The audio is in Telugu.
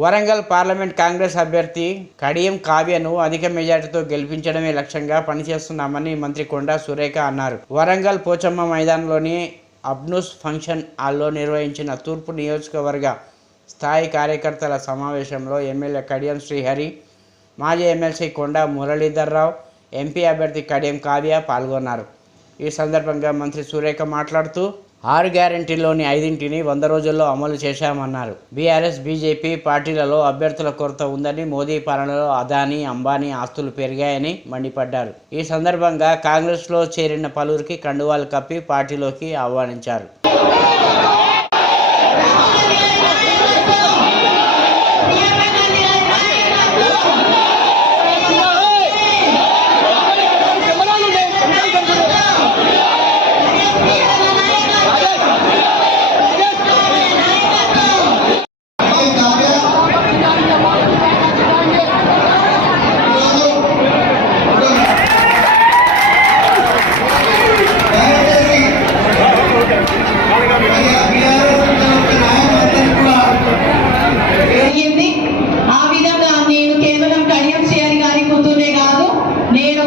వరంగల్ పార్లమెంట్ కాంగ్రెస్ అభ్యర్థి కడియం కావ్యను అధిక మెజార్టీతో గెలిపించడమే లక్ష్యంగా పనిచేస్తున్నామని మంత్రి కొండా సురేఖ అన్నారు. వరంగల్ పోచమ్మ మైదానంలోని అబ్నూస్ ఫంక్షన్ హాల్లో నిర్వహించిన తూర్పు నియోజకవర్గ స్థాయి కార్యకర్తల సమావేశంలో ఎమ్మెల్యే కడియం శ్రీహరి మాజీ ఎమ్మెల్సీ కొండా మురళీధర్రావు ఎంపీ అభ్యర్థి కడియం కావ్య పాల్గొన్నారు. ఈ సందర్భంగా మంత్రి సురేఖ మాట్లాడుతూ ఆరు గ్యారంటీలోని ఐదింటిని వంద రోజుల్లో అమలు చేశామన్నారు. బీఆర్ఎస్ బీజేపీ పార్టీలలో అభ్యర్థుల కొరత ఉందని మోదీ పాలనలో అదానీ అంబానీ ఆస్తులు పెరిగాయని మండిపడ్డారు. ఈ సందర్భంగా కాంగ్రెస్లో చేరిన పలువురికి కండువాలు కప్పి పార్టీలోకి ఆహ్వానించారు.